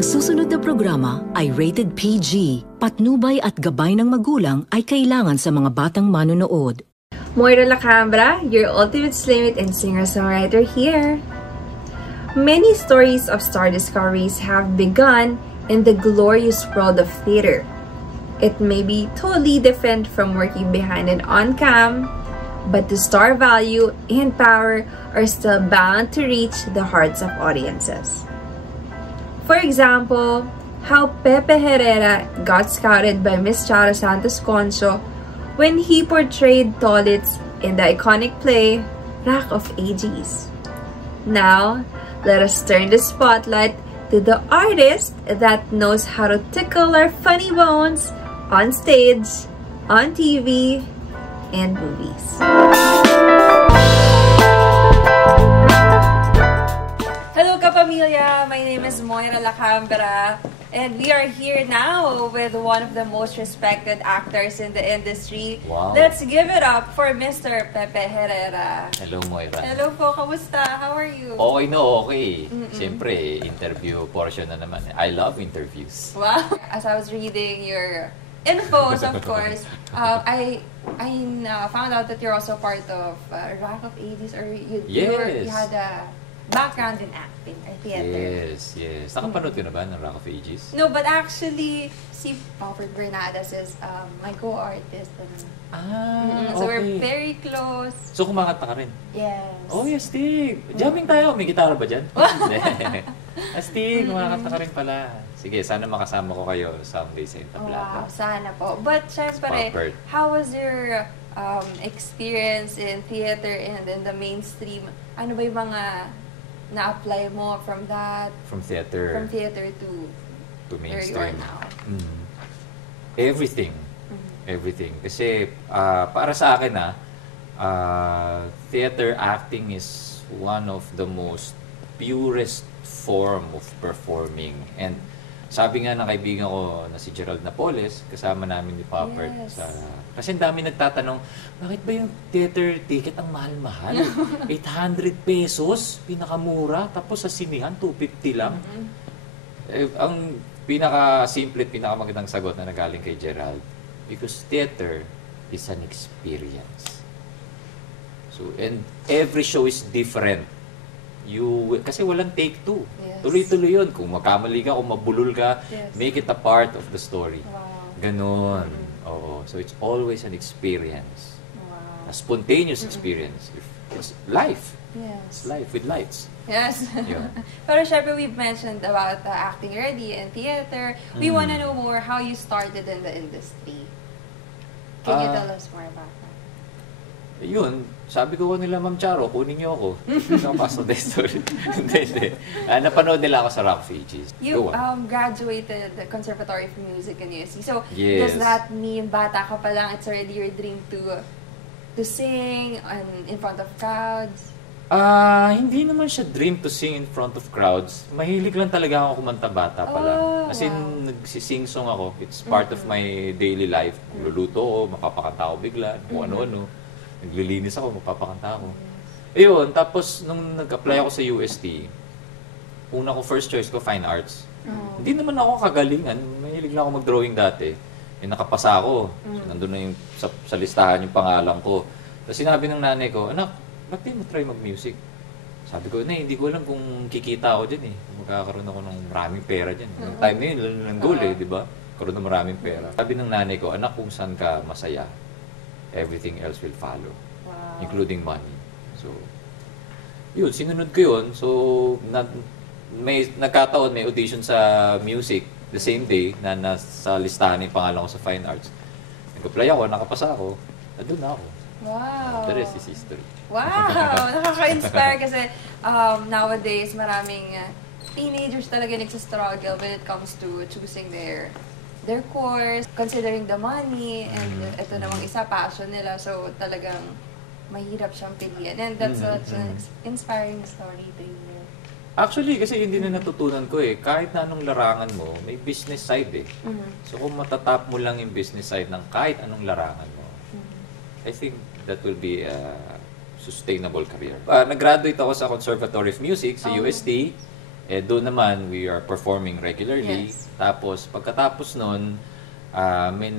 Ang susunod na programa ay rated PG. Patnubay at gabay ng magulang ay kailangan sa mga batang manonood. Moira Lacambra, your ultimate slaymate and singer-songwriter here. Many stories of star discoveries have begun in the glorious world of theater. It may be totally different from working behind an on-cam, but the star value and power are still bound to reach the hearts of audiences. For example, how Pepe Herrera got scouted by Miss Charo Santos Concho when he portrayed Tolitz in the iconic play Rock of Ages. Now, let us turn the spotlight to the artist that knows how to tickle our funny bones on stage, on TV, and movies. Hello kapamilya! My name is Moira Lacambra and we are here now with one of the most respected actors in the industry. Wow. Let's give it up for Mr. Pepe Herrera. Hello, Moira. Hello po, kamusta? How are you? Okay na okay. Siyempre, interview portion na naman. I love interviews. Wow! As I was reading your infos, of course, I found out that you're also part of Rock of Ages, or you had a background in acting or theater. Yes. Nakapanood ka na ba ng Rock of Ages? No, but actually, si Alfred Bernadas is my co-artist. So we're very close. So kumakanta ka rin? Yes. Oh, yes, Stig. Jamming tayo. May gitara ba dyan? Stig, kumakanta ka rin pala. Sige, sana makasama ko kayo someday sa Entablado. Wow, sana po. But syempre, how was your experience in theater and in the mainstream? Ano ba yung mga na-apply mo from that? From theater to mainstream. Where you are now? Everything. Everything. Kasi para sa akin theater acting is one of the most purest form of performing. And sabi nga ng kaibigan ko na si Gerald Napoles, kasama namin ni Poppert, kasi ang dami nagtatanong, bakit ba yung theater ticket ang mahal-mahal? 800 pesos, pinakamura, tapos sa sinihan, 250 lang. Ang pinaka-simple at pinakamagandang sagot na nagaling kay Gerald, because theater is an experience. So, and every show is different. Kasi walang take two. Yes. Tuloy-tuloy yun. Kung makamali ka, kung mabulol ka, make it a part of the story. Wow. Ganon. Oo. So it's always an experience. Wow. A spontaneous experience. It's life. Yes. It's life with lights. Yes. Yeah. Pero syempre, we've mentioned about acting already and theater. We want to know more how you started in the industry. Can you tell us more about that? Yun, sabi ko nila, Ma'am Charo, kunin niyo ako. So, pasok na story. Hindi. Napanood nila ako sa Rock of Ages. You graduated the Conservatory of Music in USC. So, yes. Does that mean bata ka pa lang, it's already your dream to sing in front of crowds? Hindi naman siya dream to sing in front of crowds. Mahilig lang talaga ako kumanta bata pa lang. As in, nagsising-song ako. It's part of my daily life. Luluto ako, mapapakanta ako bigla, kung ano-ano. Naglilinis ako, mapapakanta ako. Ayun, tapos nung nag-apply ako sa UST, una ko first choice ko, fine arts. Hindi naman ako kagalingan. Mahilig lang ako mag-drawing dati. Nakapasa ako. So, nandun na yung sa listahan yung pangalan ko. Tapos sinabi ng nanay ko, anak, ba't di mo try mag-music? Sabi ko, hindi ko alam kung kikita ako dyan eh. Magkakaroon ako ng maraming pera dyan. Yung time na yun, lalo ng goal di ba? Karoon ng maraming pera. Sabi ng nanay ko, anak, kung saan ka masaya, everything else will follow. Wow. Including money. So, yun, sinunod ko yun. So, nagkataon, may audition sa music the same day na nasa listahan yung pangalan ko sa fine arts. Nag-apply ako, nakapasa ako, nandun na ako. Wow! The rest is history. Wow! Nakaka-inspire kasi nowadays maraming teenagers talaga nagsastruggle when it comes to choosing their course, considering the money, and ito namang isa, passion nila. So talagang mahirap siyang piliin. And that's such an inspiring story to hear. Actually, kasi hindi na natutunan ko eh. Kahit na anong larangan mo, may business side eh. So kung matatap mo lang yung business side ng kahit anong larangan mo, I think that will be a sustainable career. Nag-graduate ako sa Conservatory of Music sa UST. doon naman, we are performing regularly. Yes. Tapos, pagkatapos nun, may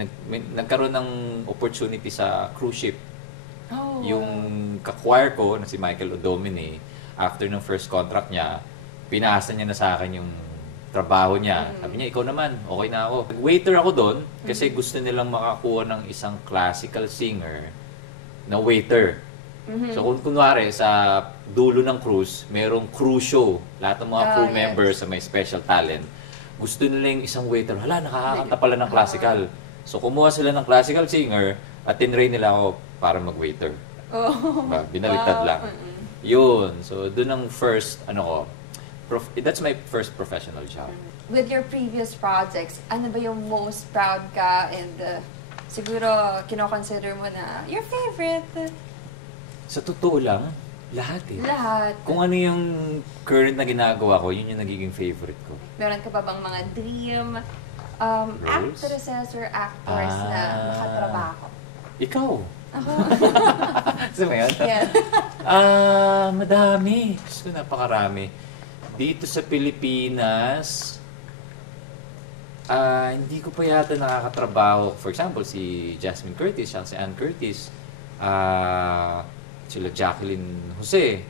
nagkaroon ng opportunity sa cruise ship. Oh. Yung ka-choir ko, na si Michael Odomini, after ng first contract niya, pinaasa niya na sa akin yung trabaho niya. Sabi niya, ikaw naman, okay na ako. Waiter ako doon, kasi gusto nilang makakuha ng isang classical singer na waiter. So kung kunwari sa dulo ng cruise, merong crew show. Lahat ng mga crew members sa may special talent. Gusto nila yung isang waiter. Hala, nakakakanta pala ng classical. So kumuha sila ng classical singer at tinrain nila ako para mag-waiter. Diba? Binaliktad lang. Yun. So doon ang first, that's my first professional job. With your previous projects, ano ba yung most proud ka and siguro kino-consider mo na your favorite? Sa totoo lang, lahat eh. Lahat. Kung ano yung current na ginagawa ko, yun yung nagiging favorite ko. Meron ka pa bang mga dream actresses or actors na makatrabaho? Ikaw? Ako? Gusto mo yun? Yeah. Madami. Gusto ko napakarami. Dito sa Pilipinas, hindi ko pa yata nakakatrabaho. For example, si Jasmine Curtis, si Ann Curtis, sila Jacqueline Jose,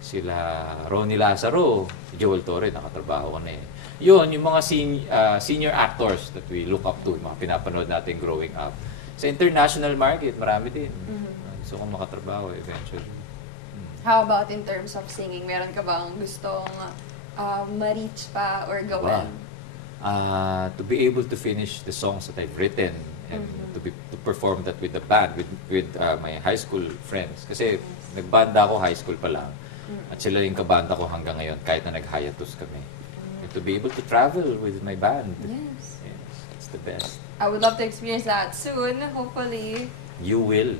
sila Ronnie Lazaro, Joel Torre, nakatrabaho ko na eh. Yun, yung mga senior actors that we look up to, mga pinapanood natin growing up. Sa international market, marami din. Gusto kong makatrabaho eventually. How about in terms of singing? Meron ka bang gustong ma-reach pa or gawin? To be able to finish the songs that I've written and to perform that with the band, with my high school friends. Kasi nagbanda ako high school pa lang. At sila yung kabanda ko hanggang ngayon, kahit na nag-hiatus kami. And to be able to travel with my band. Yes. It's the best. I would love to experience that soon, hopefully. You will.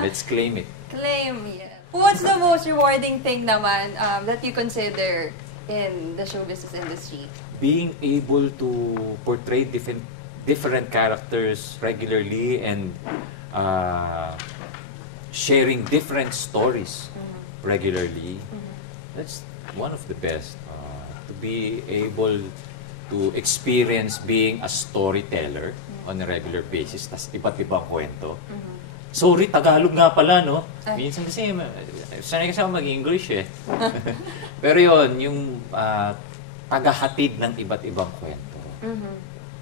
Let's claim it. Claim, yeah. What's the most rewarding thing naman that you consider in the show business industry? Being able to portray different characters regularly and sharing different stories regularly. That's one of the best. To be able to experience being a storyteller on a regular basis, tas iba't ibang kwento. Sorry, Tagalog nga pala, no? Minsan kasi, sanay kasi ako mag-English eh. Pero yun, yung tagahatid ng iba't ibang kwento.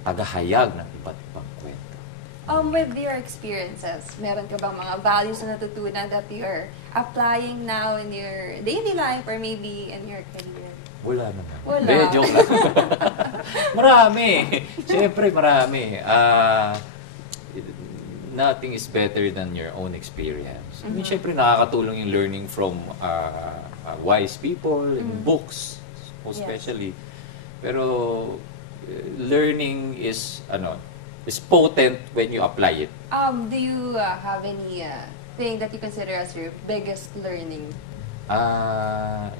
Tagahayag ng iba't ibang kwento. With your experiences, meron ka bang mga values na natutunan that you're applying now in your daily life or maybe in your career? Wala naman. Wala. Hindi, joke lang. Marami. Siyempre, marami. Nothing is better than your own experience. I mean, siyempre, nakakatulong yung learning from wise people and books, especially. Pero, learning is potent when you apply it. Do you have any thing that you consider as your biggest learning?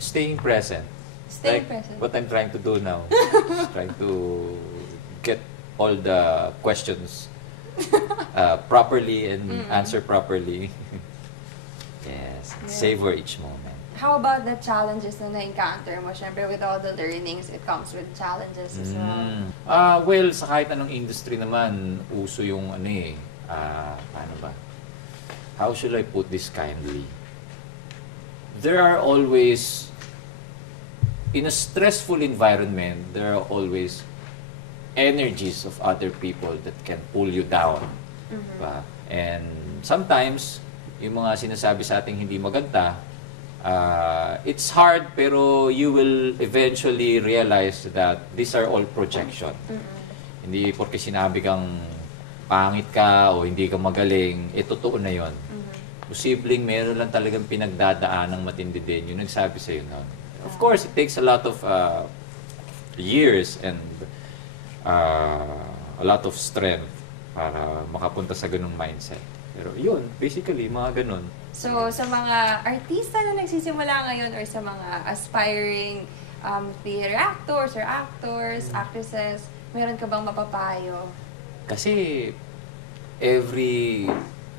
Staying present. Staying like present. What I'm trying to do now. Just trying to get all the questions properly and answer properly. Yes. Savor each moment. How about the challenges na na-encounter mo? Siyempre, with all the learnings, it comes with challenges as well. Well, sa kahit anong industry naman, uso yung paano ba? How should I put this kindly? There are always, in a stressful environment, there are always energies of other people that can pull you down. Diba? And sometimes, yung mga sinasabi sa ating hindi maganda, it's hard pero you will eventually realize that these are all projection. Hindi porque sinabi kang pangit ka o hindi ka magaling, totoo na yon. Posibleng meron lang talagang pinagdadaan ng matindi din yung nagsabi sa'yo noon. Of course, it takes a lot of years and a lot of strength para makapunta sa ganung mindset. Pero yun, basically, mga ganun. So, sa mga artista na nagsisimula ngayon or sa mga aspiring theater actors or actresses, meron ka bang mapapayo? Kasi every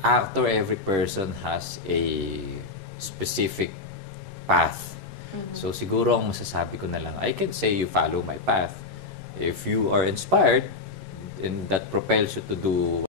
actor, every person has a specific path So siguro ang masasabi ko na lang, I can say you follow my path. If you are inspired and that propels you to do